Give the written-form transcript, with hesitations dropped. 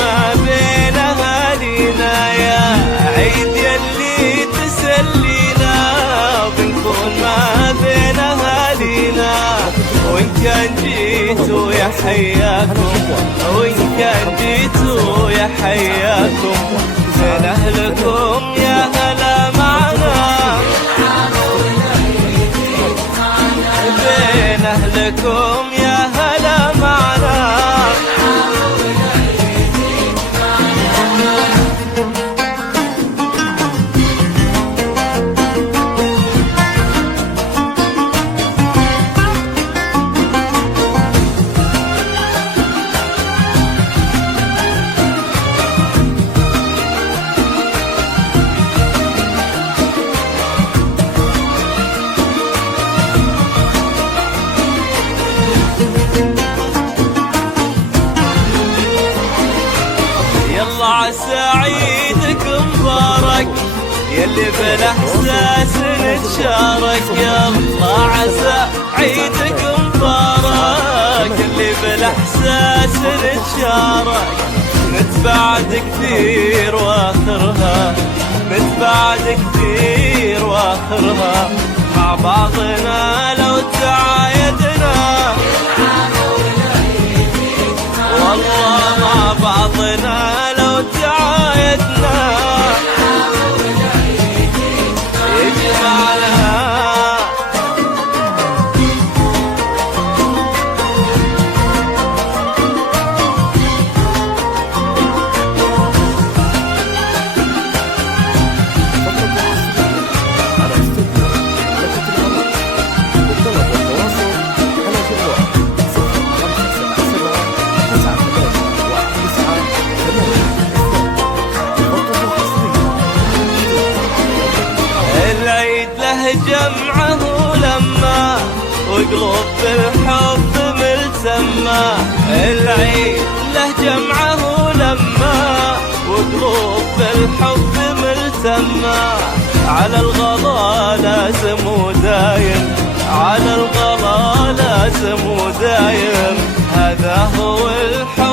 ما بين أهالينا، يا عيد يلي تسلينا، بنكون ما بين أهالينا. وإن كان جيتوا يا حياكم، وإن كان جيتوا يا حياكم، بين أهلكم يا هلا معنا، بين أهلكم يا هلا معنا. يلا عسى عيدك مبارك يلي بالاحساس نتشارك، يلا عسى عيدك مبارك يلي بالاحساس نتشارك. نتبعد كثير واخرها، نتبعد كثير واخرها، مع بعضنا لو تعايدنا، والله مع بعضنا لو تعايدنا يجمعنا. جمعه لما وقلوب بالحب ملتمة، العيد له جمعه لما وقلوب بالحب ملتمة. على الغلا لازم ودايم، على الغلا لازم ودايم، هذا هو الحب